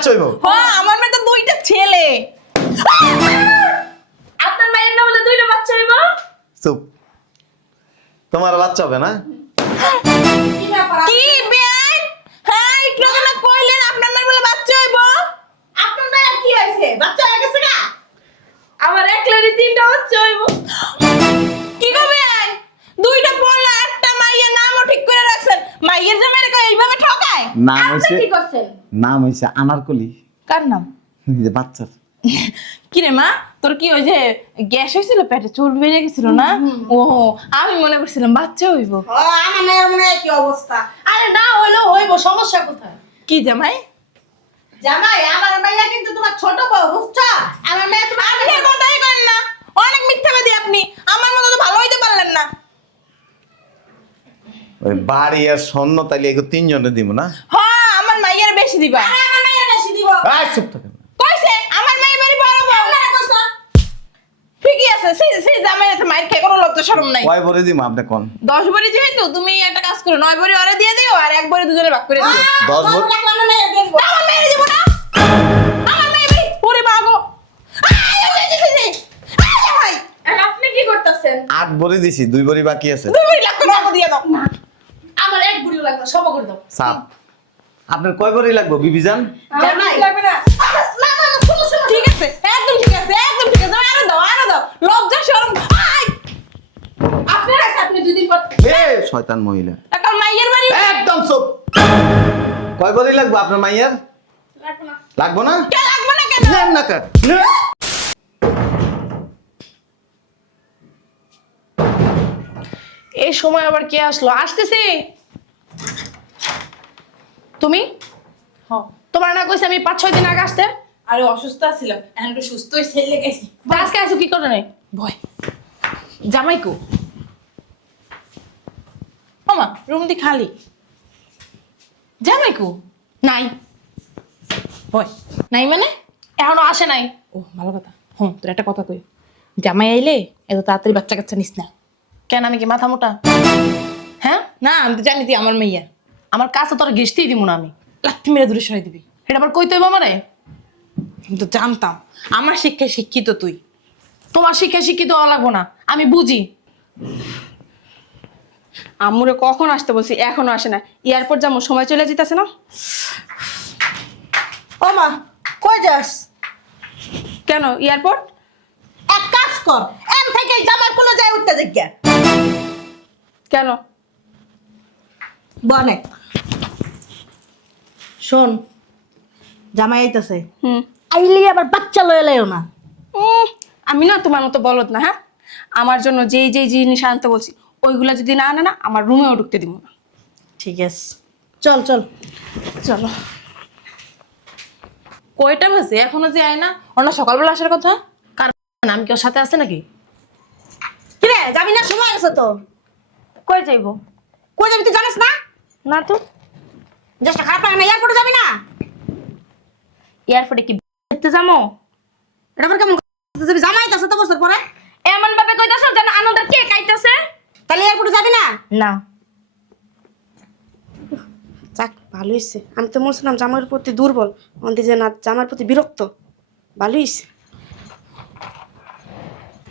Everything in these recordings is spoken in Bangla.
বাচ্চা হইব। হ্যাঁ আমার মেয়ে তো দুইটা ছেলে। আপনার মায়ের না বলে দুইটা বাচ্চা হইব? চুপ, তোমার বাচ্চা হবে না? কি ব্যাপার? কি বেআইন? হ্যাঁ একটু আগে না কইলেন আপনার মেয়ে বলে বাচ্চা হইব। আপনার মায়ের কি হইছে? বাচ্চা হয়ে গেছে না? আমার একলারই তিনটা বাচ্চা হইব। কি গো বেআইন? দুইটা পড়লা একটা মাইয়ের নামও ঠিক করে রাখছেন। মাইয়ের জামাইরে কই এইভাবে ঠকায়? নাম আপনি হইছে কি করছেন? আনারকলি। কার নাম? এই যে বাচ্চার। কি রে মা তোর কি ওই যে গ্যাস হয়েছিল পেটে চর্বি বেড়ে গেছিল না? ও আমি মনে করছিলাম বাচ্চা হইব। আমার মায়ের মনে হয় কি অবস্থা। আরে না হইলো হইব, সমস্যা কোথায়? কি জামাই? জামাই আমার মাইয়া কিন্তু তোমার ছোট বউ, বুঝছো? আমার মেয়ে তোমার আপনি কথাই করেন না, অনেক মিথ্যাবাদী আপনি। আমার মতো তো ভালো হইতে পারলেন না। ওই বাড়ি আর স্বর্ণ তাইলে এগুলো তিনজনে দিব না? হ্যাঁ আমার মাইয়ের বেশি দিবা। আরে আমার মাইয়া বেশি দিব। এই চুপ থাকেন। কইছে আমার মাইয়ের বাড়ি বড় বউ। আপনারা কইছো? ঠিকই আছে, সেই জামাই আছে মাইর খেয়ে কোনো লজ্জা শরম নাই। কয় ভরে দিব আপনি কোন? 10 ভরি যেহেতু তুমি একটা কাজ করো, 9 ভরি ওরে দিয়ে দিও আর 1 ভরি দুজনে ভাগ করে দিও। 10 ভরি আমার মেয়ে দিয়ে দিব। আমার মেয়ে দিব না। আমার মেয়ে ভাই ওরে মাগো। আয় ওরে দিছি। আয় ভাই আর আপনি কি করতেছেন? 8 ভরি দিছি, 2 ভরি বাকি আছে। 2 ভরি লাগতো না দিয়ে দাও। আমার এক বুড়ি লাগবে, সব করে দাও। সাপ। আপনার কয় ভরি লাগবে বিবিজান? জামাই লাগবে না। না না শুনো শুনো। ঠিক আছে একদম ঠিক আছে, একদম ঠিক আছে। আরো দাও লজ্জা শরম। আয় আপনার কাছে আপনি দুদিন পর এ শয়তান মহিলা। একটা মাইয়ের বাড়ি। একদম চুপ। কয় ভরি লাগবে আপনার মাইয়ার? লাগবে না। লাগবে না? কে লাগবে না কেন? নেন না কাট। এই সময় আবার কে আসলো? আসতেছি। তুমি হ্যাঁ তোমার না কইছে আমি 5-6 দিন আগে আসতে? আরে অসুস্থ ছিলাম, এখন একটু সুস্থ হয়ে ছেলে গেছি। তা আজকে আসো কি করে নাই? ভয়। জামাই কো? ওমা রুম দি খালি। জামাই কো? নাই। ভয় নাই মানে? এখনো আসে নাই। ও ভালো কথা। তোর একটা কথা কই, জামাই আইলে এত তাড়াতাড়ি বাচ্চা কাচ্চা নিস না। কেন আমি কি মাথা মোটা? হ্যাঁ, না আমি তো জানি তুই আমার মেয়ে। আমার কাছে তোর ঘেসতেই দিব না আমি। লাত্তি মেরে দূরে সরাই দিবি। এটা আবার কইতে হইব আমারে? আমি তো জানতাম আমার শিক্ষায় শিক্ষিত তুই। তোমার শিক্ষা শিক্ষিত হওয়া লাগবো না, আমি বুঝি। আম্মুরে কখন আসতে বলছি এখনো আসে না। এয়ারপোর্ট যাবো, সময় চলে যেতেছে না। ও মা কই যাস? কেন এয়ারপোর্ট? এক কাজ কর, এম থেকে জামার কোলে যাই উঠতে জিজ্ঞা। কেন? বনে শোন, জামাই আইতাছে, আইলি আবার বাচ্চা লয়ে লয়ও না। আমি না তোমার মতো বলদ না। হ্যাঁ, আমার জন্য যেই যেই জিনিস আনতে বলছি ওইগুলা যদি না আনে না, আমার রুমেও ঢুকতে দিব না। ঠিক আছে চল চল। চলো। কয়টা বাজে এখনো যে আয় না? ওনা সকালবেলা আসার কথা। কার নাম কি ওর সাথে আছে নাকি? কিরে যাবি না? সময় আছে তো। কই যাইবো? কই যাবি তুই জানিস না? না তো। জাস্ট খারাপ লাগে না? এয়ারপোর্টে যাবি না? এয়ারপোর্টে কি দেখতে যাবো? এটা আবার কেমন কথা? যাবি, জামাই আইতাছে তো বছর পরে। এমন ভাবে কইতাছ যেন আনন্দের কে কাইতাছে। তাহলে এয়ারপোর্টে যাবি না? না। যাক ভালো হইছে। আমি তো বলছিলাম জামাইয়ের প্রতি দুর্বল, অন্তি যে না জামাইয়ের প্রতি বিরক্ত। ভালো হইছে।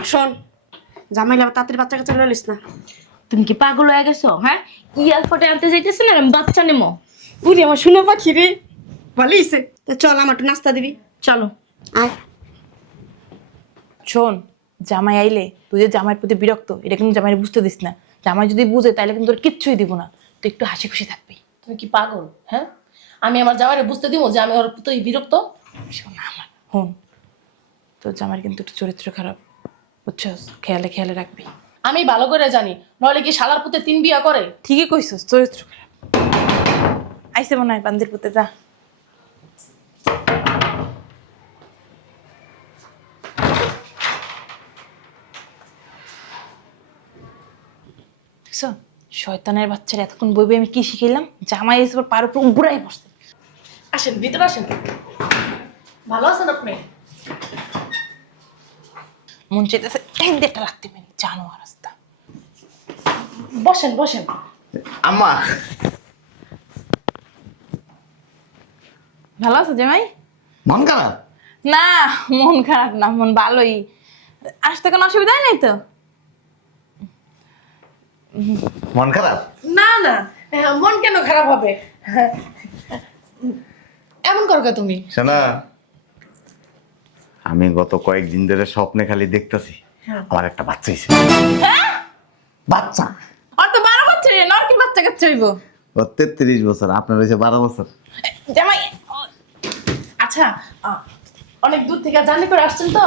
শোন, জামাইলে আবার তাড়াতাড়ি বাচ্চা কাচ্চা লইলিস না। তুমি কি পাগল হয়ে গেছো? হ্যাঁ, এয়ারপোর্টে আনতে যাইতেছি না, আমি বাচ্চা নেবো। বুড়ি আমার শুনে পাখি রে, ভালো হইছে। তো চল আমার একটু নাস্তা দিবি। চলো। আয়। শোন, জামাই আইলে তুই যে জামাইয়ের প্রতি বিরক্ত, এটা কিন্তু জামাইয়ের বুঝতে দিস না। জামাই যদি বুঝে তাহলে কিন্তু তোর কিচ্ছুই দিব না। তুই একটু হাসি খুশি থাকবি। তুমি কি পাগল? হ্যাঁ, আমি আমার জামাইরে বুঝতে দিব যে আমি ওর প্রতি বিরক্ত? শোন আমার, হন, তোর জামাইয়ের কিন্তু একটু চরিত্র খারাপ, বুঝছস? খেয়ালে খেয়ালে রাখবি। আমি ভালো করে জানি, নইলে কি শালার পুতে 3 বিয়া করে? ঠিকই কইছস, চরিত্র খারাপ। আইসে মনে হয় বান্দির পুতে। যা দেখছো, শয়তানের বাচ্চারা এতক্ষণ বইবে আমি কি শিখাইলাম? জামাই এসে পার উপর উবুড়াই বসছে। আসেন ভিতরে আসেন। ভালো আছেন আপনি? মন চাইতেছে একটা লাগতে মেনি জানোয়ার রাস্তা। বসেন বসেন। আম্মা ভালো আছো জামাই? মন খারাপ? না, মন খারাপ না, মন ভালোই। আসতে কোনো অসুবিধা নেই তো? মন খারাপ? না না, মন কেন খারাপ হবে? এমন করো কে তুমি? শোনা, আমি গত কয়েকদিন ধরে স্বপ্নে খালি দেখতেছি আমার একটা বাচ্চা হয়েছে। বাচ্চা? আর তো 12 বছর, নরকির বাচ্চা কাচ্চা হইব। ও 33 বছর, আপনার হয়েছে 12 বছর। জামাই, আচ্ছা, অনেক দূর থেকে জার্নি করে আসছেন তো?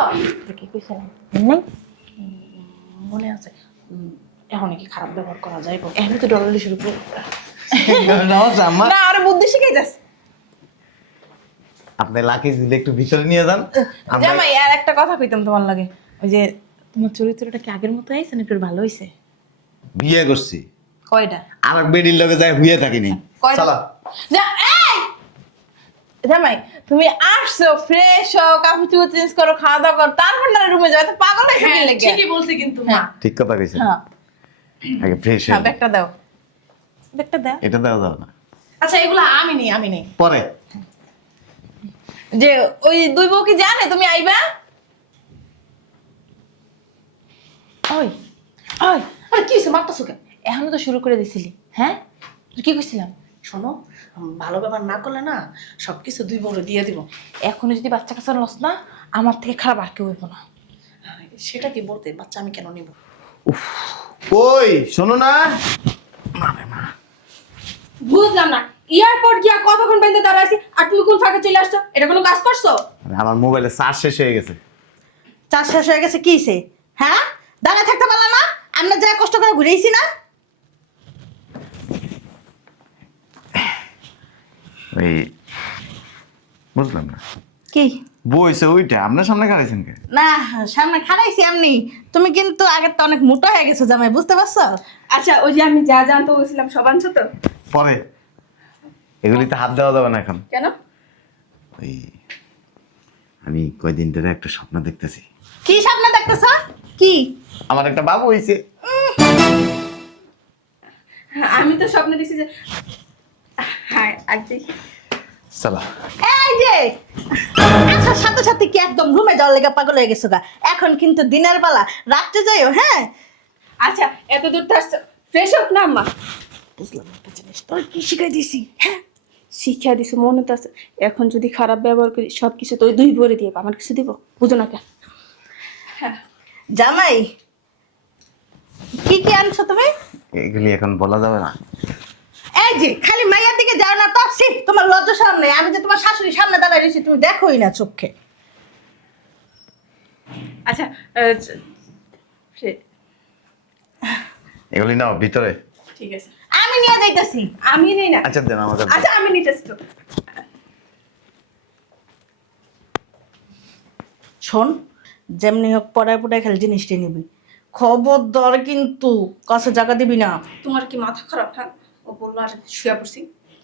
কি কইছিলাম? মনে আছে। এখন কি খারাপ ব্যবহার করা যায়? এখন তো ডলালি শুরু করে। আম্মা, না, আরে বুদ্ধি শিখাই যাস। আপনি লাকি দিলে একটু ভিতরে নিয়ে যান। আমরা- জামাই, আর একটা কথা কইতাম তোমার লাগে। ওই যে তোমার চরিত্রটা কি আগের মতো হয়েছে না একটু ভালো হয়েছে? বিয়ে করছি, কয়টা? আর এক বেডির লগে যাই হুয়ে থাকিনি। কয়টা? চলো। এই! জামাই, তুমি আসছো, ফ্রেশ হও, কাপড় চোপড় চেঞ্জ করো, খাওয়া দাওয়া করো, তারপর না রুমে যাও। তো পাগল হয়েছে কি লেগে? ঠিকই বলছি কিন্তু মা। হ্যাঁ, ঠিক কথা কইছেন। হ্যাঁ, আগে ফ্রেশ হ্যাঁ, ব্যাগটা দাও, ব্যাগটা দাও। এটা দাও দাও না, আচ্ছা, এগুলো আমি নেই। পরে। যে ওই দুই বউ কি জানে তুমি আইবা? ওই ওই, আরে কি হয়েছে, মারতেছো কেন? এখনো তো শুরু করে দিছিলি। হ্যাঁ, তুই কি কইছিলাম? শোনো, ভালো ব্যবহার না করলে না সবকিছু দুই বড় দিয়ে দিব। এখনো যদি বাচ্চা কাচ্চা লস না, আমার থেকে খারাপ আর কেউ হইব না। সেটা কি বলতে, বাচ্চা আমি কেন নিব? ওই শোনো না, বুঝলাম না, এয়ারপোর্ট গিয়া কতক্ষণ পর্যন্ত দাঁড়াইছি আর তুমি কোন ফাঁকে চলে আসছো? এটা কোনো কাজ করছো? আমার মোবাইলে চার্জ শেষ হয়ে গেছে। চাষ শেষ হয়ে গেছে, কি হইছে? হ্যাঁ, দাঁড়ায় থাকতে পারলা না? আমরা যা কষ্ট করে ঘুরেছি না? ওই বুঝলাম না, কি বইছে ওইটা আপনার সামনে খাইছেন কে? না, সামনে খারাইছি এমনি। তুমি কিন্তু আগের তো অনেক মোটা হয়ে গেছো জামাই, বুঝতে পারছো? আচ্ছা, ওই যে আমি যা জানতে বলছিলাম সব আনছো তো? পরে এগুলিতে হাত দেওয়া যাবে না এখন। কেন? ওই আমি কয়দিন ধরে একটা স্বপ্ন দেখতেছি। কি স্বপ্ন দেখতেছ? কি? আমার একটা বাবু হয়েছে। আমি তো স্বপ্ন দেখছি যে, হ্যাঁ, আর দেখি চলো। এই যে আসার সাথে সাথে কি একদম রুমে যাওয়ার লেগে পাগল হয়ে গেছো গা? এখন কিন্তু দিনের বেলা, রাত্রে যাইও। হ্যাঁ, আচ্ছা, এত দূর তো আসছো, ফ্রেশ হোক না আম্মা? বুঝলাম একটা জিনিস, তোর কি শিখাই দিছি? হ্যাঁ, শিক্ষা দিছো, মনে তো আছে। এখন যদি খারাপ ব্যবহার করি সব কিছু তো ওই দুই ভরে দিয়ে আমার কিছু দিব, বুঝো না কেন? জামাই কি কি আনছো তুমি? এগুলি এখন বলা যাবে না। এই যে খালি মাইয়ার দিকে যাও না তো, ছি, তোমার লজ্জা সামনে। আমি যে তোমার শাশুড়ির সামনে দাঁড়ায় রয়েছি, তুমি দেখোই না চোখে। আচ্ছা, এগুলি নাও ভিতরে। ঠিক আছে, আমি নিয়ে যাইতেছি। আমি নেই না। আচ্ছা দেন আমাকে। আচ্ছা, আমি নিতেছি তো। শোন, যেমনি হোক পড়ায় পড়ায় খালি জিনিসটা নিবি, খবরদার কিন্তু কাছে জায়গা দিবি না। তোমার কি মাথা খারাপ? হ্যাঁ, ও বললো আর শুয়ে পড়ছি,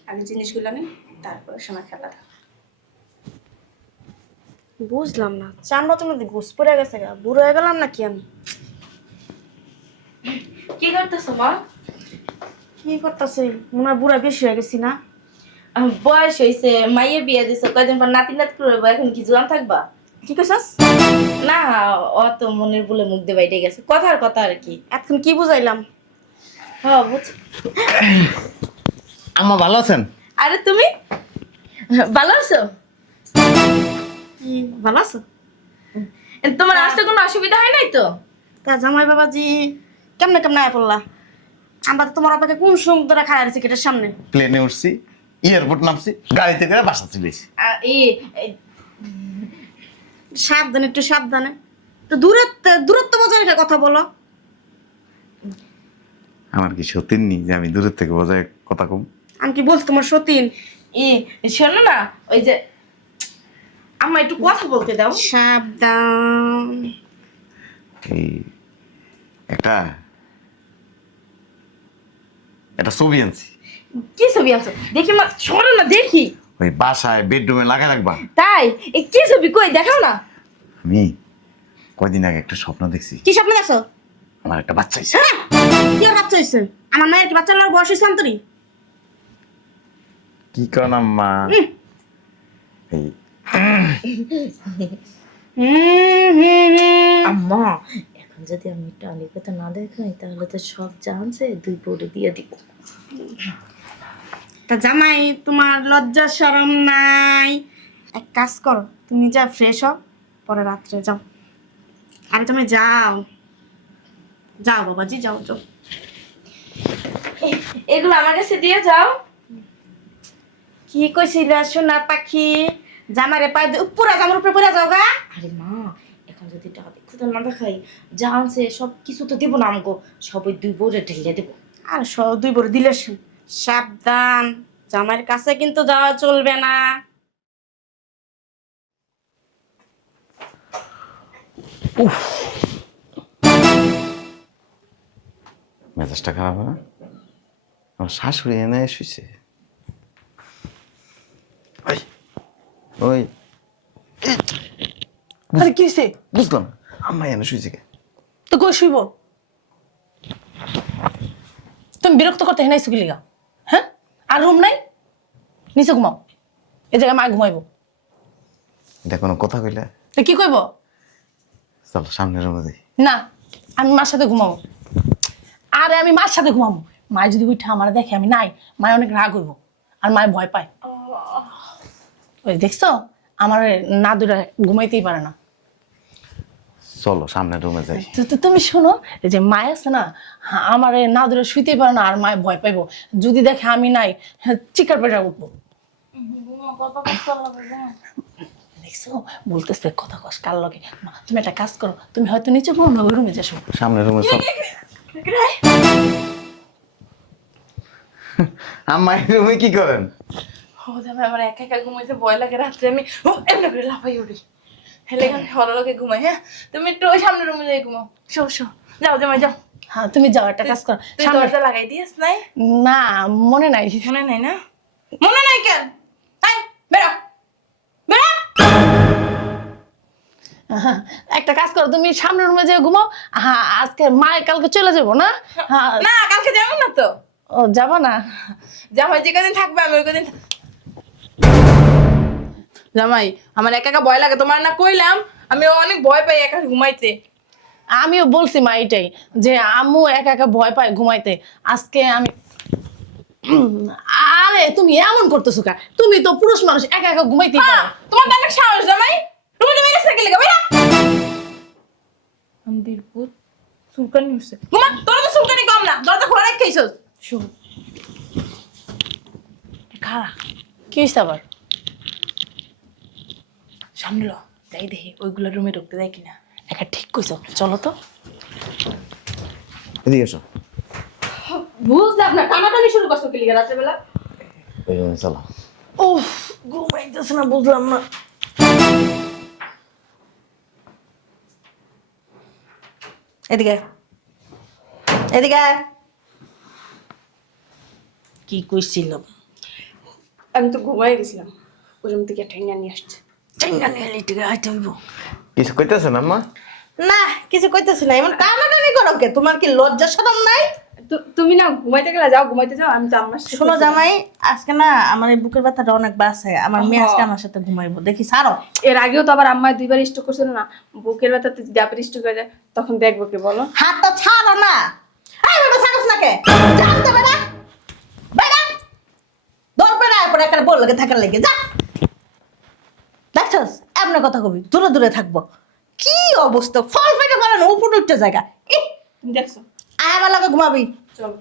আগে জিনিসগুলো নেই, তারপরে সময় খেলা থাক। বুঝলাম না, চামড়া তুমি ঘুষ পড়ে গেছে গা, বুড়ো হয়ে গেলাম নাকি আমি? কি করতেছো মা? কি করতেছে? মনে হয় বুড়া বেশি হয়ে গেছি না? বয়স হয়েছে, মাইয়ে বিয়ে দিছে, কয়দিন পর নাতি নাত করবো, এখন কি জোয়ান থাকবা? কি কইছাস? না, অত মনের বলে মুখ দিয়ে বাইরে গেছে, কথার কথা আর কি। এখন কি বুঝাইলাম? হ্যাঁ, বুঝছি। আম্মা ভালো আছেন? আরে তুমি ভালো আছো? কি ভালো আছো? তোমার আসতে কোনো অসুবিধা হয় নাই তো? তা জামাই বাবাজি কেমনে কেমনে আয় পড়লা? আমরা তো তোমার অপেক্ষা কোন সময় ধরে খাড়া রয়েছি গেটের সামনে। প্লেনে উঠছি, এয়ারপোর্ট নামছি, গাড়িতে করে বাসা চলেছি। সাবধানে, একটু সাবধানে, একটু দূরত্ব বজায় রেখে কথা বলো। আমার কি সতীন নি যে আমি দূরের থেকে বোঝায় কথা কম? আমি কি বলছি তোমার সতীন? শোনো না, ওই যে আম্মা একটু কথা বলতে দাও। সাবধান। এই একটা ছবি আনছি, কি ছবি আনছো? দেখি মা, শোনো না দেখি। ওই বাসায় বেডরুমে লাগা রাখবা। তাই? এই কি ছবি, কই দেখাও না। আমি কয়দিন আগে একটা স্বপ্ন দেখছি, কি স্বপ্ন দেখছো? আমার একটা বাচ্চা হয়েছে। হ্যাঁ, কি আর বাচ্চা হয়েছে? আমার মায়ের কি বাচ্চা হওয়ার বয়স হয়েছে অন্তরি? কি কারণ আম্মা? এই আম্মা এখন যদি আমি টনির কথা না দেখাই তাহলে তো সব জানছে দুই বউরে দিয়ে দিব। তা জামাই তোমার লজ্জা শরম নাই? এক কাজ করো, তুমি যা ফ্রেশ হও, পরে রাত্রে যাও। আরে তুমি যাও যাও বাবাজি, যাও যাও। এগুলো আমার কাছে দিয়ে যাও। কি কইছিল সোনা পাখি? জামারে পায়ে পুরা জামার উপরে পুরা যাও গা। আরে মা এখন যদি টাকা কথা না দেখাই জানছে সব কিছু তো দিব না আমাকে, সব ওই দুই বউরে ঢেলে দেবো। আর সব দুই বড় দিলে সাবধান, জামাইয়ের কাছে কিন্তু যাওয়া চলবে না। মেজাজটা খারাপ না? আমার শাশুড়ি এনে শুয়েছে। ওই ওই আরে কি হয়েছে? বুঝলাম আম্মা এনে শুয়েছে কে? তো কই শুইব? তুমি বিরক্ত করতে হেনাই সুখি লিগা, হ্যাঁ? আর রুম নাই, নিচে ঘুমাও। এই জায়গায় মা ঘুমাইবো। এটা কোনো কথা কইলে? তো কি কইব? চলো সামনের রুমে যাই। না, আমি মার সাথে ঘুমাবো। আরে আমি মার সাথে ঘুমাবো। মা যদি উঠে আমার দেখে আমি নাই, মায় অনেক রাগ হইব আর মায় ভয় পায়। ওই দেখছো আমার না দুরা ঘুমাইতেই পারে না। চলো সামনের রুমে যাই। তো তুমি শোনো, এই যে মায় আছে না, আমার না দুরা শুইতেই পারে না আর মায় ভয় পাইবো। যদি দেখে আমি নাই, চিকার পেটা উঠবো। দেখছো বলতেছে কথা কস কার লগে। মা, তুমি একটা কাজ করো, তুমি হয়তো নিচে ঘুমাও না, ওই রুমে যাসো। সামনের রুমে চল। আম্মা এই রুমে কি করেন? ও জামাই আমার একা একা ঘুমাইতে ভয় লাগে, রাত্রে আমি এমনি করে লাফাই উঠি। হেলে আমি হলকে ঘুমাই। হ্যাঁ তুমি একটু ওই সামনের রুমে যাই ঘুমাও। শো শো, যাও জামাই যাও। হ্যাঁ তুমি যাও, একটা কাজ করো। তুই দরজা লাগাই দিস নাই? না মনে নাই। মনে নাই না? মনে নাই কেন? তাই বেরো বেরো। একটা কাজ করো, তুমি সামনের রুমে যেয়ে ঘুমাও। হ্যাঁ আজকে মা কালকে চলে যাবো না? হ্যাঁ। না কালকে যাবো না তো। ও যাবো না? জামাই যে কদিন থাকবে আমি ওই কদিন জামাই আমার একা একা ভয় লাগে, তোমার না কইলাম আমি অনেক ভয় পাই একা ঘুমাইতে। আমিও বলছি মা এটাই, যে আম্মু একা একা ভয় পায় ঘুমাইতে। আজকে আমি আরে তুমি এমন করতেছো কা? তুমি তো পুরুষ মানুষ, একা একা ঘুমাইতেই পারো। তোমার তো অনেক সাহস জামাই, তুমি তো মেরে সাইকেলে গেবে না। আন্দির পুত সুলকানি হচ্ছে। ঘুমা, তোর তো সুলকানি কম না, দরজা খোলা রাখিসস। শোন খারা কি হইছে আবার? সামনে ল, যাই দেখি ওইগুলো রুমে ঢুকতে দেয় কিনা। একা ঠিক কইছো, চলো তো। এদিকে এসো। বুঝলাম না, টানাটানি শুরু করছো কি লিগা রাত্রেবেলা? ওই রুমে চলো। উফ ঘুমাইতেছে না, বুঝলাম না। এদিকে এদিকে। কি কইছিলাম? আমি তো ঘুমাই গেছিলাম, ওই রুম থেকে ঠেঙ্গা নিয়ে আসছে। টেঙ্গা নিয়ে লিটিকে আইতে হইব। কিছু কইতেছেন আম্মা? না কিছু কইতেছি না, এমন টানাটানি করো কে? তোমার কি লজ্জা শরম নাই? তুমি না ঘুমাইতে গেলে যাও, ঘুমাইতে যাও, আমি তো আমার সাথে শোনো জামাই, আজকে না আমার এই বুকের ব্যথাটা অনেক বাড়ছে, আমার মেয়ে আজকে আমার সাথে ঘুমাইবো, দেখি ছাড়ো। এর আগেও তো আবার আম্মায় 2 বার স্ট্রোক করছিল না, বুকের ব্যথাতে যদি আবার স্ট্রোক হয়ে যায় তখন দেখবো কে বলো? হাতটা ছাড়ো না। এই বেটা ছাড়ছ না কে? জানতে বেটা বেটা দর বেটা এরপর একটা বল লাগে থাকার লাগে যা। দেখছস এমন কথা কবি, দূরে দূরে থাকবো। কি অবস্থা, ফল ফেটে পড়ে না উপর উঠতে জায়গা। তুমি দেখছো? আয় আমার লাগে ঘুমাবি। চলো।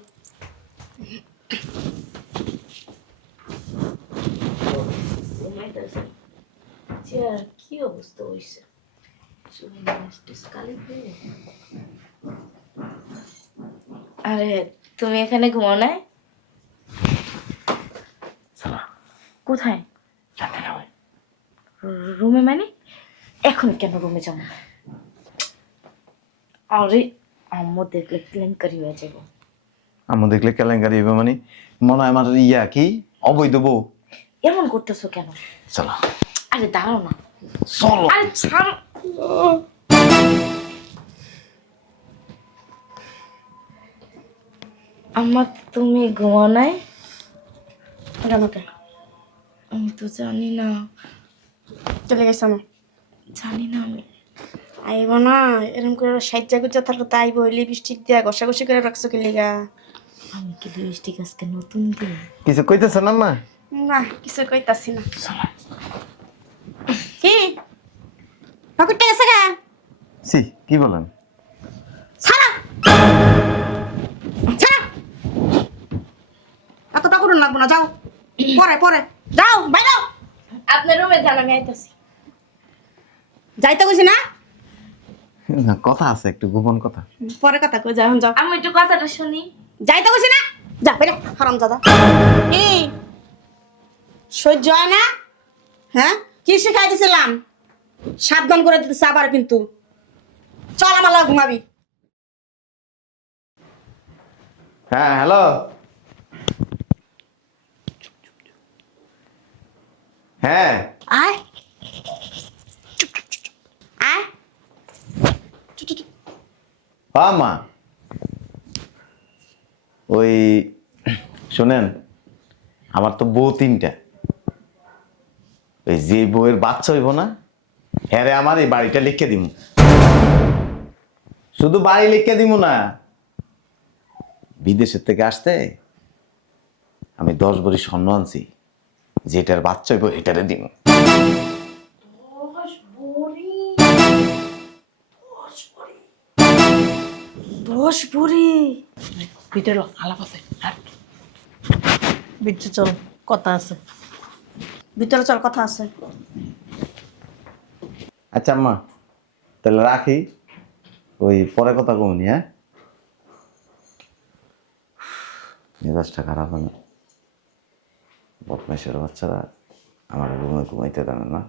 কি অবস্থা হইছে? আরে তুমি এখানে ঘুমাও না? কোথায়? রুমে মানে? এখন কেন রুমে যাবো? আরে আম্মু দেখলে কেলেঙ্কারি হয়ে যাবো। আম্মু দেখলে কেলেঙ্কারি হইবে মানে? মনে হয় আমার ইয়া কি অবৈধ বউ। এমন করতেছো কেন? চলো। আরে দাঁড়াও না। চলো। আরে ছাড়ো। আম্মা তুমি ঘুমাও নাই? আমাকে আমি তো জানি না। চলে গেছে আমার জানি না আমি। আইব না এরকম করে সাইজা গুজা থাকলে তো আইব লিপস্টিক দিয়া ঘষাঘষি করে রাখছো কি লিগা? আমি কি লিপস্টিক আজকে নতুন দিন? কিছু কইতেছেন আম্মা? না কিছু কইতাছি না। কি পাকুটে গেছে গা? সি কি বলেন? ছাড়া ছাড়া এত টাকা লাগবো না, যাও পরে পরে যাও বাইরে আপনার রুমে যান, আমি আইতাছি। যাইতে কইছি না, না কথা আছে, একটু গোপন কথা। পরে কথা কই, যাও যাও। আমি একটু কথাটা শুনি। যাইতে কইছি না, যা বাইরে হারামজাদা। কি সহ্য হয় না? হ্যাঁ কি শিখাই দিছিলাম? সাবধান করে দিতেছে আবার কিন্তু। চল আমার লগে ঘুমাবি। হ্যাঁ হ্যালো, হ্যাঁ আয় আয় মা, ওই শোনেন, আমার তো বউ 3টা। ওই যে বউয়ের বাচ্চা হইব না, হ্যাঁ রে আমার এই বাড়িটা লিখে দিব। শুধু বাড়ি লিখে দিব না, বিদেশের থেকে আসতে আমি 10 ভরি স্বর্ণ আনছি, যেটার বাচ্চা হইব এটারে দিব। 10 ভরি? ভিতরে আলাপ আছে। বিচ্ছু চল, কথা আছে। ভিতরে চল, কথা আছে। আচ্ছা আম্মা, তাহলে রাখি, ওই পরে কথা কমনি। হ্যাঁ, মেজাজটা খারাপ হয় না, বদমাইশের বাচ্চারা আমার রুমে ঘুমাইতে দেন না,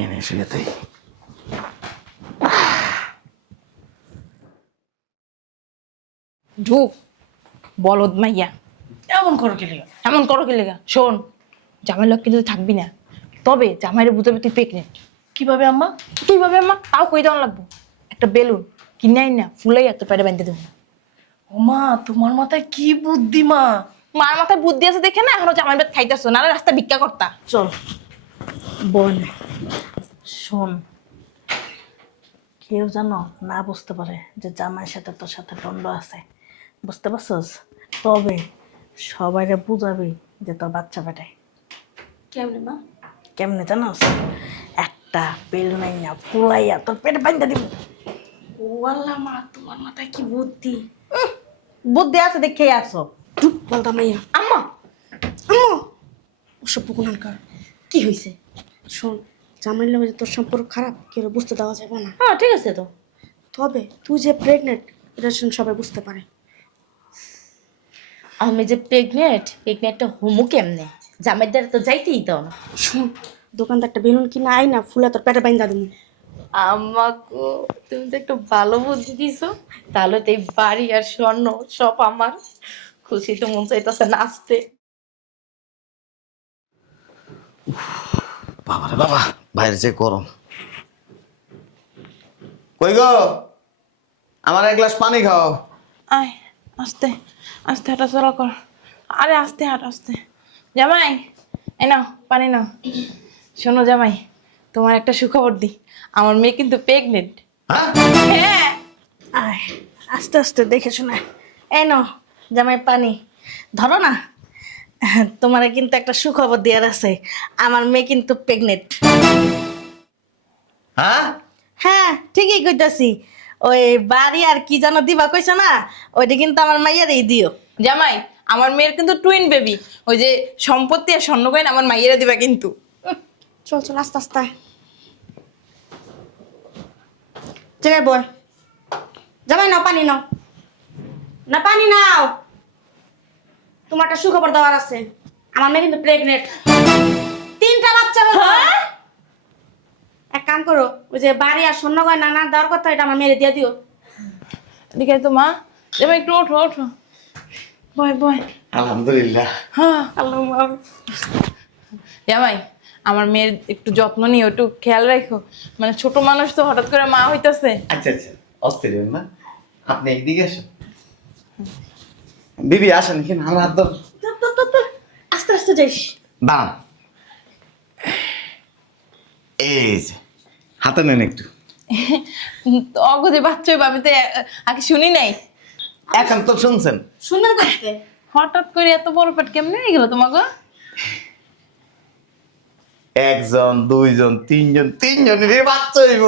এনে শুয়ে তুই। ঢুক বলদ মাইয়া, এমন করো কি লিগা? এমন করো কি লেগা? শোন, জামাই লোক কিন্তু থাকবি না, তবে জামাইরে বুঝাবি তুই প্রেগনেন্ট। কিভাবে আম্মা? কিভাবে আমার তাও কই দেওয়া লাগবো? একটা বেলুন কিনে আইন না, ফুলাই এত পেটে বাঁধতে দেবো। ওমা, তোমার মাথায় কি বুদ্ধি মা! মার মাথায় বুদ্ধি আছে দেখে না এখনো জামাই বাদ খাইতেছো, নাহলে রাস্তা ভিক্ষা করতা। চল বোন, শোন, কেউ জানো না বুঝতে পারে যে জামাইয়ের সাথে তোর সাথে দ্বন্দ্ব আছে, বুঝতে পারছস? তবে সবাইরে বুঝাবি যে তোর বাচ্চা পেটে। কেমনে মা? কেমনে জানোস? একটা বেল নাই না ফুলাইয়া তোর পেটে বাঁধা দিব। ও আল্লাহ মা, তোমার মাথায় কি বুদ্ধি! বুদ্ধি আছে দেখে আসো। চুপ বলতা মাইয়া। আম্মা আম্মু ওসব পুকুনান কার? কি হয়েছে? শোন, জামাইয়ের লগে যে তোর সম্পর্ক খারাপ কেউ বুঝতে দেওয়া যাবে না, হ্যাঁ ঠিক আছে তো। তবে তুই যে প্রেগনেন্ট এটা যেন সবাই বুঝতে পারে। আমি যে প্রেগনেন্টটা হোমো কেমনে? জামাইয়ের দ্বারা তো যাইতেই দাও না। শোন, দোকানদার একটা বেলুন কিনে আই না, ফুলে তোর পেটে বাইন্দা দিবি। আমাকে তুমি তো একটু ভালো বুদ্ধি দিছো। তাহলে তো এই বাড়ি আর স্বর্ণ সব আমার। খুশি তো মন চাইতেছে নাচতে। বাবারে বাবা, বাইরে যে গরম। কই গো, আমার 1 গ্লাস পানি খাও। আয় আস্তে আস্তে হাঁটা চলা কর। আরে আস্তে হাঁট, আস্তে। জামাই এই নাও পানি নাও। শোনো জামাই, তোমার একটা সুখবর দি, আমার মেয়ে কিন্তু প্রেগনেন্ট। হ্যাঁ, হ্যাঁ। আয় আস্তে আস্তে দেখে শোনা। এই নাও জামাই পানি, ধরো না। তোমারে কিন্তু একটা সুখবর দেওয়ার আছে, আমার মেয়ে কিন্তু প্রেগনেন্ট। হ্যাঁ, হ্যাঁ ঠিকই কইতাছি। ওই বাড়ি আর কি যেন দিবা কইছো না, ওইটা কিন্তু আমার মাইয়ারই দিও। জামাই, আমার মেয়ের কিন্তু টুইন বেবি, ওই যে সম্পত্তি আর স্বর্ণ কইন আমার মাইয়েরা দিবা কিন্তু। চল চল আস্তে আস্তে জায়গায় বয়। জামাই নাও পানি নাও, না পানি নাও। তোমার একটা সুখবর দেওয়ার আছে, আমার মেয়ে কিন্তু প্রেগনেন্ট, 3টা বাচ্চা হবে। এক কাম করো, ওই যে বাড়ি আর স্বর্ণ গয়না না দেওয়ার কথা, এটা আমার মেয়ে দিয়ে দিও। এদিকে তো মা, জামাই একটু ওঠো ওঠো, বয় বয়। আলহামদুলিল্লাহ। হ্যাঁ আল্লাহ জামাই, আমার মেয়ের একটু যত্ন নিও, একটু খেয়াল রাখো, মানে ছোট মানুষ তো হঠাৎ করে মা হইতাছে। আচ্ছা আচ্ছা, অস্থির হবেন না, আপনি একদিকে আসুন। বিবি আসেন, এখানে আমার হাত ধর। আস্তে আস্তে যাইস। দাঁড়ান, এই যে হাতে নেন একটু। অগো যে বাচ্চা হইবো আমি তো আগে শুনি নাই। এখন তো শুনছেন। শুনবেন করতে হঠাৎ করে এত বড় পেট কেমনে হয়ে গেল তোমাকে? একজন, দুইজন, তিনজনের বাচ্চা হইব।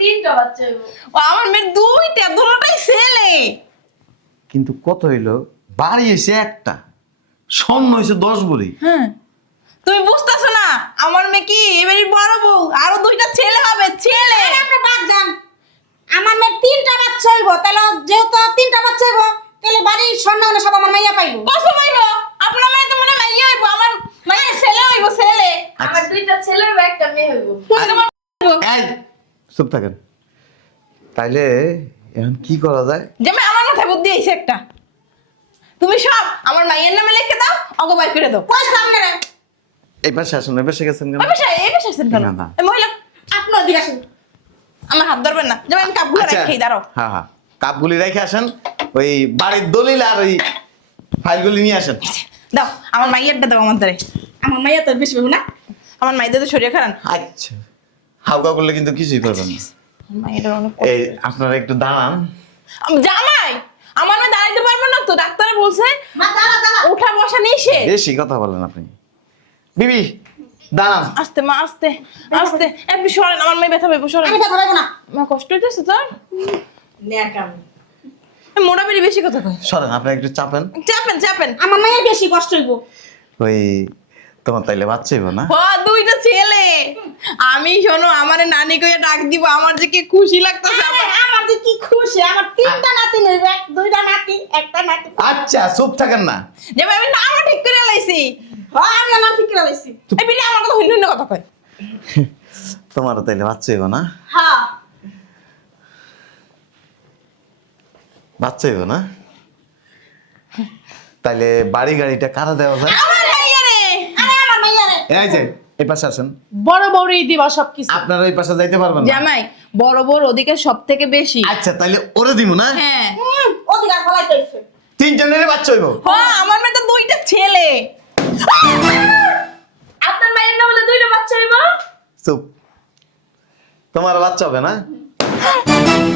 তিনটা বাচ্চা হইব। ও আমার মেয়ের দুইটা, দুটোটাই ছেলে। কিন্তু কত হইলো? বাড়ি হয়েছে একটা, স্বর্ণ হয়েছে 10 ভরি। হ্যাঁ, তুমি বুঝতেছো না আমার মেয়ে কি এবারই বড় বউ, আরো দুইটা ছেলে হবে, ছেলে। আপনি বাদ যান। আমার মেয়ের 3টা বাচ্চা হইব, তাহলে যেহেতু 3টা বাচ্চা হইব তাহলে বাড়ির স্বর্ণ সব আমার মাইয়া পাইবো। কসম হইব আপনার মেয়ে তো মনে হয় মাইয়া হইব, আমার মায়ের ছেলে হইব, ছেলে। আমার দুইটা ছেলে হইব, একটা মেয়ে হইব। এই চুপ থাকেন। তাইলে এখন কি করা যায়? যে আমার মাথায় বুদ্ধি আইছে একটা, তুমি সব আমার মায়ের নামে লিখে দাও, অগো বাই করে দাও। কই সামনে রে, এই পাশে আসুন, এই পাশে গেছেন কেন? এই পাশে আসেন কেন? না, না। এই মহিলা আপনি ওদিকে আসুন। আমার হাত ধরবেন না, যেমন আমি কাপগুলো আচ্ছা, রেখেই দাঁড়াও। হ্যাঁ হ্যাঁ, কাপগুলি রেখে আসেন, ওই বাড়ির দলিল আর ওই ফাইলগুলি নিয়ে আসেন। দাও আমার মাইয়ারটা দাও আমার ধরে। আমার মাইয়া তো বেশি হইব না। আমার মাইদের তো শরীরে খারান। আচ্ছা, হাউকা করলে কিন্তু কিছুই করবেন না। মাইয়াটার অনেক এই আপনারা একটু দাঁড়ান। জামাই আমার মেয়ে দাঁড়াইতে পারবে না তো, ডাক্তারে বলছে মা দাঁড়া দাঁড়া। উঠা বসা নিষেধ। বেশি কথা বলেন আপনি। বিবি দাঁড়ান। আস্তে মা, আস্তে আস্তে, একটু সরেন, আমার মেয়ে ব্যথা পাইবো, সরেন। আমি কথা বলবো না। মা কষ্ট হইতেছে তোর? নেকাম। মোটা বেরি বেশি কথা কয়। সরেন, আপনি একটু চাপেন। চাপেন চাপেন। আমার মায়ের বেশি কষ্ট হইব। ওই তোমার তাইলে বাচ্চা হইব না? ও দুইটা ছেলে। আমি শোনো আমারে নানি কইয়া ডাক দিব, আমার যে কি খুশি লাগতেছে। আমার যে কি খুশি, আমার 3টা নাতি হইব, 2টা নাতি, একটা নাতি। আচ্ছা চুপ থাকেন না। যে আমি নামও ঠিক করে লাইছি। হ্যাঁ আমি নাম ঠিক করে লইছি। এই বিলি আমার কথা হইল কথা কয়। তোমারও তাইলে বাচ্চা হইব না? হ্যাঁ বাচ্চা হইব না? তাইলে বাড়ি গাড়িটা কারা দেওয়া যায়? আমার মাইয়া রে। আরে আমার মাইয়া রে। এই যে এই পাশে আসেন। বড় বড়ই দিবা সবকিছু। আপনারা ওই পাশে যাইতে পারবেন না? জামাই বড় বড় ওদিকে সব থেকে বেশি। আচ্ছা তাইলে ওরে দিব না? হ্যাঁ অধিকার ফলাইতেছে। তিনজনের বাচ্চা হইব। হ্যাঁ, আমার মেয়ে তো দুইটা ছেলে। আপনার মায়ের না বলে দুইটা বাচ্চা হইব? চুপ। তোমার বাচ্চা হবে না?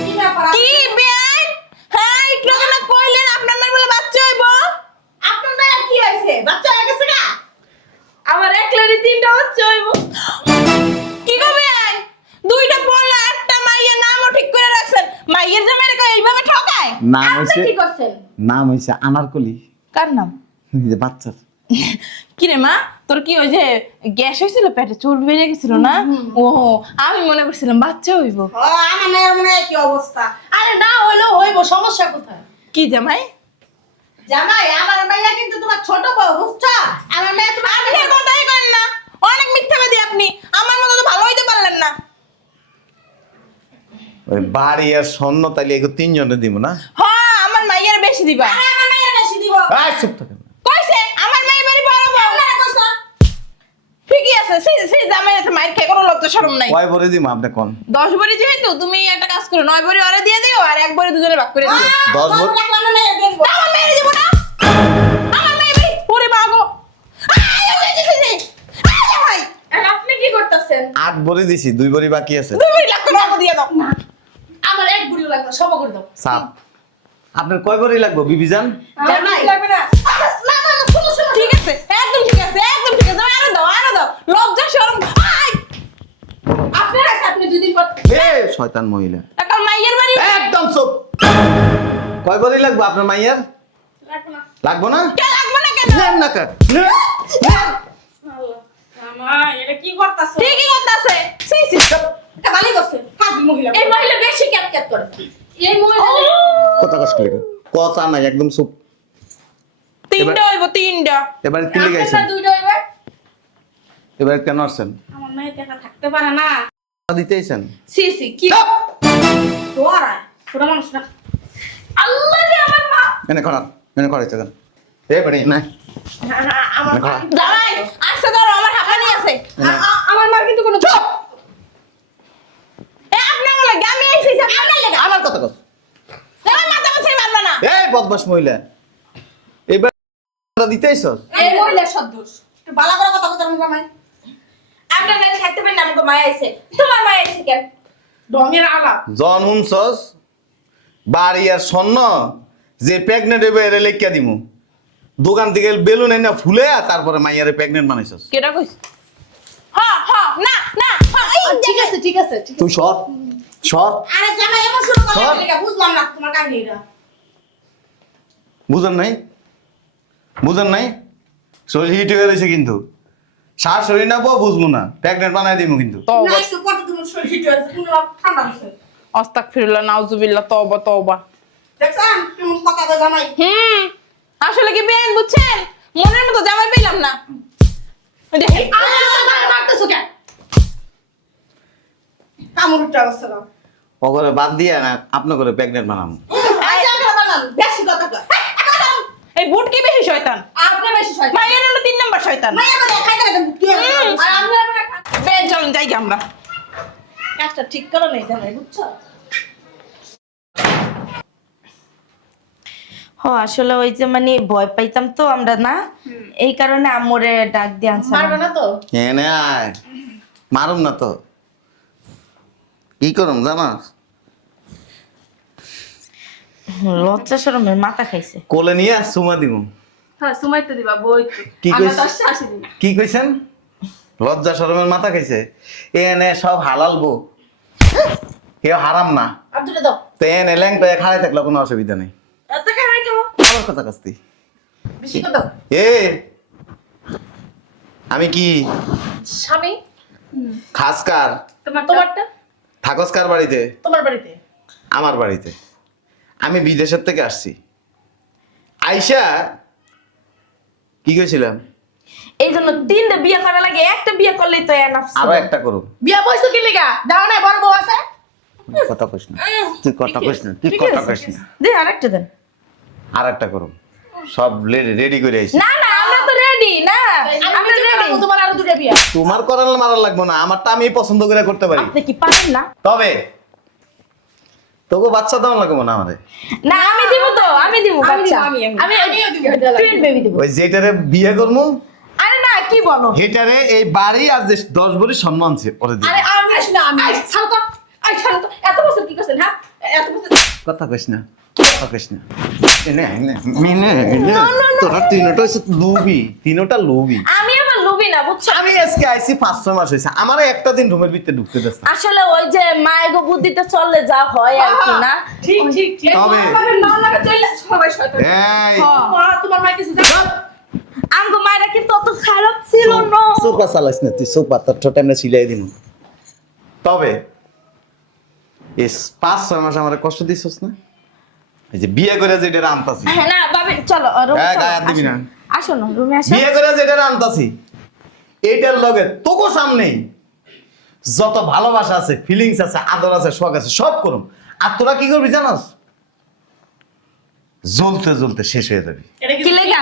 কি ব্যাপার? কি বেআইন? হ্যাঁ একটু আগে না কইলেন আপনার মেয়ে বলে বাচ্চা হইব। আপনার মায়ের কি হইছে? বাচ্চা হয়ে গেছে না? আমার একলারই তিনটা বাচ্চা হইব। কি গো বেআইন? দুইটা পড়লা, একটা মাইয়ের নামও ঠিক করে রাখছেন। মাইয়ের জামাইরে কই এইভাবে ঠকায়? নাম আপনি হইছে, কি করছেন? নাম হইছে আনারকলি। কার নাম? এই যে বাচ্চার। কি রে মা, তোর কি ওই যে গ্যাস হয়েছিল, পেটে চর্বি বেড়ে গেছিল না? ও আমি মনে করছিলাম বাচ্চা হইব। ও আমার মায়ের মনে হয় কি অবস্থা। আরে না হইলো হইব, সমস্যা কোথায়? কি জামাই? জামাই আমার মাইয়া কিন্তু তোমার ছোট বউ, বুঝছো? আমার মেয়ে তোমার আপনি কথাই করেন না, অনেক মিথ্যাবাদী আপনি। আমার মতো তো ভালো হইতে পারলেন না। ওই বাড়ি আর স্বর্ণ তাইলে এগুলো তিনজনে দিব না? হ্যাঁ আমার মাইয়ের বেশি দিবা। আমার মায়ের বেশি দিব। এই চুপ থাকেন না। কইছে আমার মাইয়ের বাড়ি বড় বউ। আপনারা কইছো? ঠিকই আছে, সেই জামাই আছে, মায়ের খেয়ে কোনো লজ্জা শরম নাই। কয় ভরে দিব আপনি কোন? 10 ভরি যেহেতু তুমি একটা কাজ করো, 9 ভরি ওরে দিয়ে দিও আর 1 ভরি দুজনে ভাগ করে দিও। 10 ভরি? রাখলাম না মেয়ে দেব। আমার মেয়ে দিব না, আমার মেয়ে ভাই ওরে বাগো। ভাই আর আপনি কি করতেছেন? 8 ভরি দিছি, 2 ভরি বাকি আছে। 2 ভরি লাগবে না, দিয়ে দাও। আমার এক বুড়িও লাগবে, সব করে দাও। সাপ। আপনার কয় ভরি লাগবে বিবিজান? জামাই লাগবে না। না না না, শুনো শুনো, ঠিক আছে, একদম ঠিক আছে, একদম ঠিক আছে। আরো দাও, আরো দাও, লজ্জা শরম। আপনার আছে, আপনি 2 দিন পর এ শয়তান মহিলা। একটা মাইয়ের বাড়ি একদম চুপ। কয় ভরি লাগবে আপনার মাইয়ার? লাগবে না? কে লাগবে না কেন? নেন না কা। নেন। জামাই এটা কি করতাছ? ঠিকই করতেছে। সি সি এটা ভালো করছে। ফাঁকি মহিলা। এই মহিলা বেশি ক্যাট ক্যাট করে। এই মহিলা কথা কষ্ট লাগে। কথা নাই, একদম চুপ। তিনটা হইব, তিনটা। এবারে কি আপনার লিখাইছেন? না দুইটা হইবে? এবারে কেন আসছেন? আমার মেয়ে দেখা থাকতে পারে না। দিতেইছেন? সি সি কি তোরা ছোট মানুষ না। আল্লাহ রে আমার মা। এনে করা, এনে করাইছে কেন? এ বাড়ি না। আমার এনে করা। জামাই আসছে, ধরো আমার হাঁপানি আছে। আমার মার কিন্তু কোনো চুপ। এ আপনার বলে আমি আইছি, আপনার লেগা। আমার কথা কস। জামাই মাথা মাথায় মারবা না। এই বদমাশ মহিলা। এবার দিতেইছস? এই মহিলা সদোষ। একটু ভালো করে কথা বলতে জামাই। আপনার গাড়ি থাকতে পারেন না, আমাকে মতো মায়া আইছে তোমার মায়া আইছে কেন ঢঙের আলাপ। জন হুনছস বাড়ি আর স্বর্ণ যে প্রেগনেন্ট হইবে এরে লেখিয়া দিমু দোকান থেকে বেলুন এনে ফুলে তারপরে মাইয়ারে প্রেগনেন্ট বানাইছস কেটা কইস হ্যাঁ হ্যাঁ না না ঠিক আছে ঠিক আছে ঠিক আছে। তুই সর সর আরে জামাই এমন শুরু করলে সর। কি বুঝলাম না তোমার কাহিনীটা। বুঝেন নাই বুঝেন নাই শরীর হিট হয়ে রয়েছে কিন্তু শ্বাস শরীর না বউ বুঝবো না প্রেগনেন্ট বানাই দিমু কিন্তু তওবা নাইস কত তোমার শরীর হিট হয়েছে তুমি ঠান্ডা হইছে। আস্তাগফিরুল্লাহ নাউজুবিল্লাহ তওবা তওবা দেখছেন তুমি কথা কই জামাই। আসলে কি বেন বুঝছেন মনের মতো জামাই পেলাম না দেখেন আরে মারতেছো কেন? কামড় উঠে অবস্থা দাও। ওগরে বাদ দিয়ে না আপনি করে প্রেগনেন্ট বানাবো এই জায়গা বানান বেশি কথা কয়। এই বুট কি বেশি শয়তান আপনি বেশি শয়তান। মাইয়ের হলো 3 নাম্বার শয়তান মাইয়া বলে খাইতে খাইতে কি হবে? আর আমি আপনার বেন চলুন যাই গে আমরা কাজটা ঠিক করো নাই জামাই বুঝছো? হ আসলে ওই যে মানে ভয় পাইতাম তো আমরা না এই কারণে আম্মুরে ডাক দিয়ে আনছিলাম মারবে না তো? এনে আয় মারুম না তো কি করুম জানাস লজ্জা শরমের মাথা খাইছে কোলে নিয়ে সুমা দিব হ্যাঁ সময় তো দিবা বই তো কি আমরা কইছ তো আসছি আসি দিন কি কইছেন লজ্জা শরমের মাথা খাইছে এনে সব হালাল বউ কেউ হারাম না আর দুটো দাও। তো এনে ল্যাংটা খাড়াই থাকলে কোনো অসুবিধা নেই এত খাই খাও। আমার কথা কাস্তি বেশি করে দাও। এ আমি কি স্বামী খাসকার তোমারটা থাকসকার বাড়িতে তোমার বাড়িতে। আমার বাড়িতে আমি বিদেশের থেকে আসছি আইসা কি কইছিলাম এই জন্য 3টা বিয়ে করা লাগে একটা বিয়ে করলেই তো এনাফ আরো একটা করুম বিয়া বইছো কি লিগা? দাও না বড় বউ আছে। কথা কইস না তুই কথা কইস না তুই কথা কইস না দে আরেকটা দেন আর একটা করুম সব রেডি করে আইছি না না আমরা তো রেডি না আমি আমরা রেডি তোমার আরো দুটো বিয়া। তোমার করার মারার লাগবো না আমারটা আমি পছন্দ করে করতে পারি আপনি কি পারেন না তবে তোকে বাচ্চা দাও লাগবো না আমারে না আমি দিব তো আমি দিব বাচ্চা আমি আমিও দিব। ট্রেন বেবি দিব ওই যেটারে বিয়ে করবো আরে না কি বলো হেটারে এই বাড়ি আর যে 10 ভরি সম্মান আছে ওরে দিই আরে আমি আসলে আমি ছাড়ো তো। আই ছাড়ো তো। এত বছর কি করছেন হ্যাঁ? এত বছর কথা কইস না কথা কইস না এনে এনে এনে তোরা তিনটা হইছে লুবি তিনটা লুবি আমি আবার লুবি না বুঝছো আমি আজকে আইছি 5-6 মাস হইছে আমার একটা দিন রুমের ভিতরে ঢুকতে দেস না আসলে ওই যে মায়ের বুদ্ধিতে চললে যা হয় আর কি না ঠিক ঠিক ঠিক। তবে তোমার না লাগা চলে সবাই শয়তান। এই তোমার মা কিছু জানো? আমগো মায়েরা কিন্তু অত খারাপ ছিল না সোপা চালাইস না তুই সোপা তোর ছোট আমরা সিলাই দিমু তবে এই 5-6 মাস আমার কষ্ট দিছস না এই যে বিয়ে করে যে এটা আনতাছি হ্যাঁ না বাবা চলো রুমে হ্যাঁ, চলো, গায়ে হাত দিবি আসো। না। আসো না রুমে আসো বিয়ে করে যে এটা আনতাছি এইটার লগে তোকে সামনেই যত ভালোবাসা আছে ফিলিংস আছে আদর আছে শখ আছে সব করুম আর তোরা কি করবি জানাস জ্বলতে জ্বলতে শেষ হয়ে যাবি এটা কি লেগা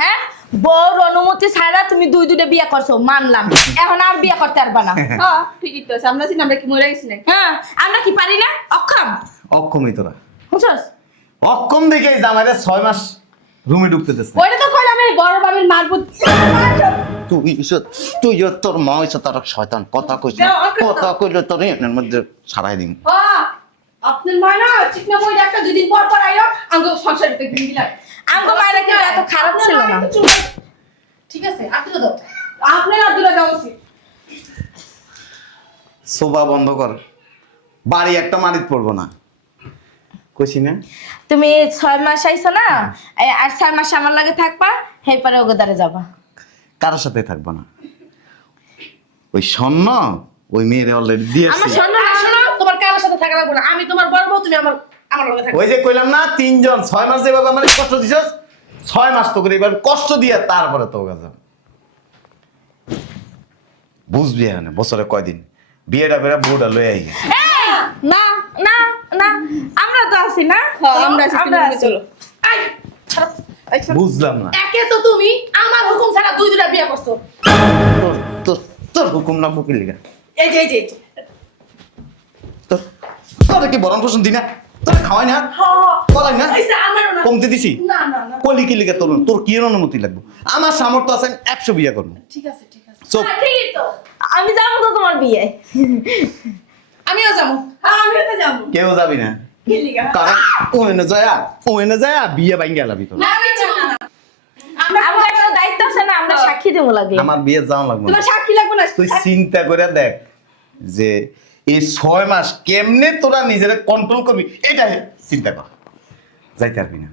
হ্যাঁ বউর অনুমতি ছাড়া তুমি দুইটা বিয়ে করছো মানলাম এখন আর বিয়ে করতে পারবা না হ্যাঁ ঠিকই তো আছে আমরা চিনি আমরা কি মরে গেছি নাকি হ্যাঁ আমরা কি পারি না অক্ষম অক্ষমই তোরা বুঝছস অক্ষম দেখে জামাইরে 6 মাস রুমে ঢুকতে দিস না ওইটা তো কইলাম এই বড় বাবির মারবো তুই তোর মা হইছে তোর শয়তান কথা কইছ না কথা কইলে তোর এর মধ্যে ছাড়াই দিম আপনার মা না চিকনা বই একটা দুই দিন পর পর আইও আঙ্গো সংসার করতে দিলাই আমগো মায়েরা কিন্তু এত খারাপ ছিল না ঠিক আছে আর দুটো দাও। আপনার আর দুটো দেওয়া উচিত শোভা বন্ধ কর বাড়ি একটা মারিত পড়বো না কইছি না তুমি 6 মাস আইছো না আর 6 মাস আমার লাগে থাকবা সেই পরে ওগদারে যাবা কারোর সাথে থাকবো না ওই স্বর্ণ ওই মেয়েরে অলরেডি দিয়েছি আমার স্বর্ণ না শোনো তোমার কারোর সাথে থাকা লাগবে না। আমি তোমার বড় বউ তুমি আমার আমার লগে থাকো। ওই যে কইলাম না 3 জন 6 মাস যেভাবে আমার কষ্ট দিছস 6 মাস তো করে এবার কষ্ট দিয়ে তারপরে তো কাছে বুঝবি না বছরে কয়দিন বিয়েটা করে বউটা লই আই না না না আমরা তো আছি না আমরা আছি, তুমি রুমে চলো। আই ছাড়ো। আই ছাড়ো। বুঝলাম না একে তো তুমি আমার হুকুম ছাড়া দুইটা বিয়ে করছো। তোর তোর তোর হুকুম না বুকির লিগা এই যে এই যে এই যে। তোর তোর কি বরণ পোষণ দি না তোর খাওয়াই না কলাই না এই যে আমারও না। কমতে দিছি না না না। কলি কি লিগা তোর তোর কি এর অনুমতি লাগবে আমার সামর্থ্য আছে আমি 100 বিয়া করব ঠিক আছে ঠিক আছে। চুপ ঠিকই তো। আমি যাবো তো তোমার বিয়ে তুই আয়। আমিও যাবো। আমিও তো যাবো কেউ যাবি না কারণ ওনে যায় বিয়ে বাইন গেলাবি তো আমার একটা দায়িত্ব আছে না, আমরা সাক্ষী দেবো লাগলে। আমার বিয়ে যাওয়া লাগবে না। তোমার সাক্ষী লাগবে না তুই চিন্তা করে দেখ যে এই 6 মাস কেমনে তোরা নিজেরা কন্ট্রোল করবি এটা চিন্তা কর যাইতে পারবি না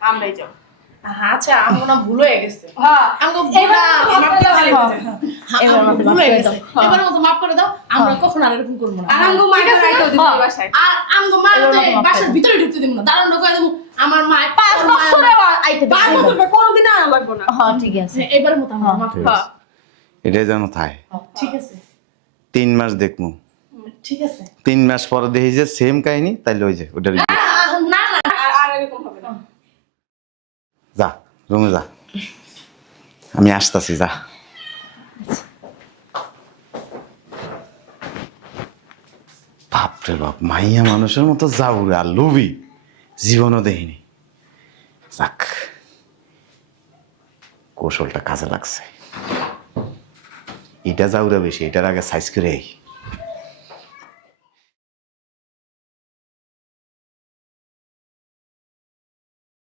আমরাই যাবো আচ্ছা আমার না ভুল হয়ে গেছে। হ্যাঁ আমাকে এবার মাফ করে দাও। এবার মতো ভুল মাফ হয়ে করে গেছে। দাও। এবারের মতো মাফ করে দাও। আমরা কখনো আর এরকম করবো না। আর আমগো মাইকে রাইতো দিব বাসায় আর আমগো মা তো এই বাসার ভিতরে ঢুকতে দিব না। দাঁড়ান ঢুকাই দেবো। আমার মা 5 বছরে আইতে পাঁচ দেব বছর কোনোদিন আর লাগবে না হ্যাঁ ঠিক আছে। এবারের মতো আমরা মাফ ঠিক করে আছে। এটাই যেন থায় ঠিক আছে 3 মাস দেখমু ঠিক আছে 3 মাস পরে দেখি যে সেম কাহিনী তাইলে ওই যে ওটার না না আর এরকম হবে না যা রুমে যা আমি আসতাছি যা বাপরে বাপ মাইয়া মানুষের মতো যাবুরে আর লুবি জীবনও দেখিনি যাক কৌশলটা কাজে লাগছে এটা যাউরা বেশি এটার আগে সাইজ করে আই